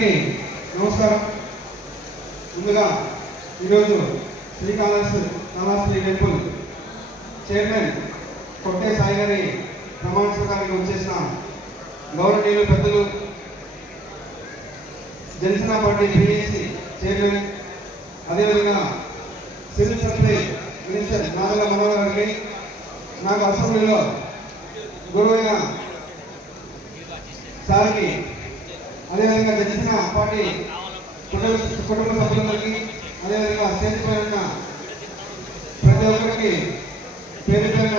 అందరికీ నమస్కారం. ముందుగా ఈరోజు శ్రీకాళహస్తి టెంపుల్ చైర్మన్ కొట్టే సాయి గారి ప్రమాణ స్వీకారానికి వచ్చేసిన గౌరవనీయులు పెద్దలు జనసేన పార్టీ పిఎస్సి చైర్మన్, అదేవిధంగా civil supply minister Nadendla Manohar గారికి, నాకు అసెంబ్లీలో గురువైన సార్కి, అదేవిధంగా జనసేన పార్టీ కుటుంబ సభ్యులందరికీ, అదేవిధంగా స్టేజ్ పైన ప్రతి ఒక్కరికి పేరు పైన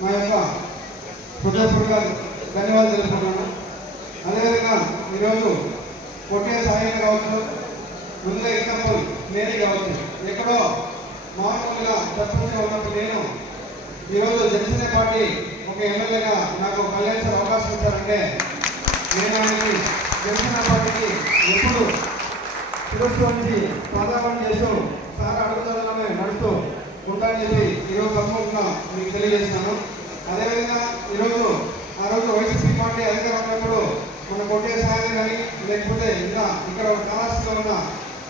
మా యొక్క హృదయపూర్వక ధన్యవాదాలు తెలుపుతున్నాను. అదేవిధంగా ఈరోజు కొట్టే సాయి కావచ్చు, ముందుగా ఎగ్జాంపుల్ నేనే కావచ్చు, ఎక్కడో మామూలుగా సర్పంచ్గా ఉన్నప్పుడు నేను ఈరోజు జనసేన పార్టీ ఒక ఎమ్మెల్యేగా నాకు కళ్యాణ్ సార్ అవకాశం ఇచ్చారంటే నేను ఆయనకి జనసేన పార్టీకి ఎప్పుడు శిరస్సు నుంచి ప్రాధాన్యం చేస్తూ సార్ అడుగుదలనే నడుస్తూ ఉంటానని చెప్పి ఈరోజు సంపూర్ణంగా మీకు తెలియజేస్తున్నాను. అదేవిధంగా ఈరోజు ఆ రోజు వైసీపీ పార్టీ అధికారం ఉన్నప్పుడు మన కొట్టే సాయం కానీ లేకపోతే ఇంకా ఇక్కడ కాలాస్లో ఉన్న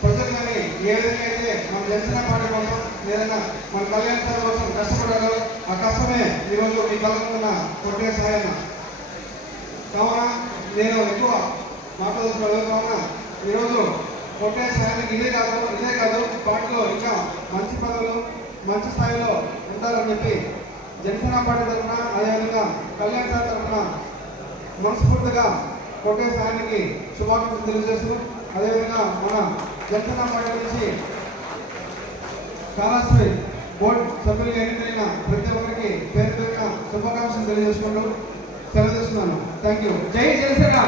ప్రజలు కానీ ఏ విధంగా అయితే మన జనసేన పార్టీ కోసం ఏదైనా మన కళ్యాణ్ సార్ కోసం కష్టపడాలో ఆ కష్టమే ఈరోజు మీ కలుగుతున్న కొట్టే సాయన. కావున నేను ఎక్కువ మాట్లాడుతున్నాను. కావున ఈరోజు కొట్టే సాయానికి ఇదే కాదు పార్టీలో ఇంకా మంచి పదవులు మంచి స్థాయిలో ఉంటారని చెప్పి జనసేన పార్టీ తరఫున, అదేవిధంగా కళ్యాణ్ సార్ తరఫున మనస్ఫూర్తిగా కొట్టే సాయానికి శుభాకాంక్షలు తెలియజేస్తూ, అదేవిధంగా మన జనసేన పార్టీ నుంచి కాళహస్తి బోర్డు సభ్యులుగా ఎన్నికైన ప్రతి ఒక్కరికి పేరు పేరున శుభాకాంక్షలు తెలియజేసుకుంటూ సెలవు తీసుకున్నాను. Thank you. జై జనసేన.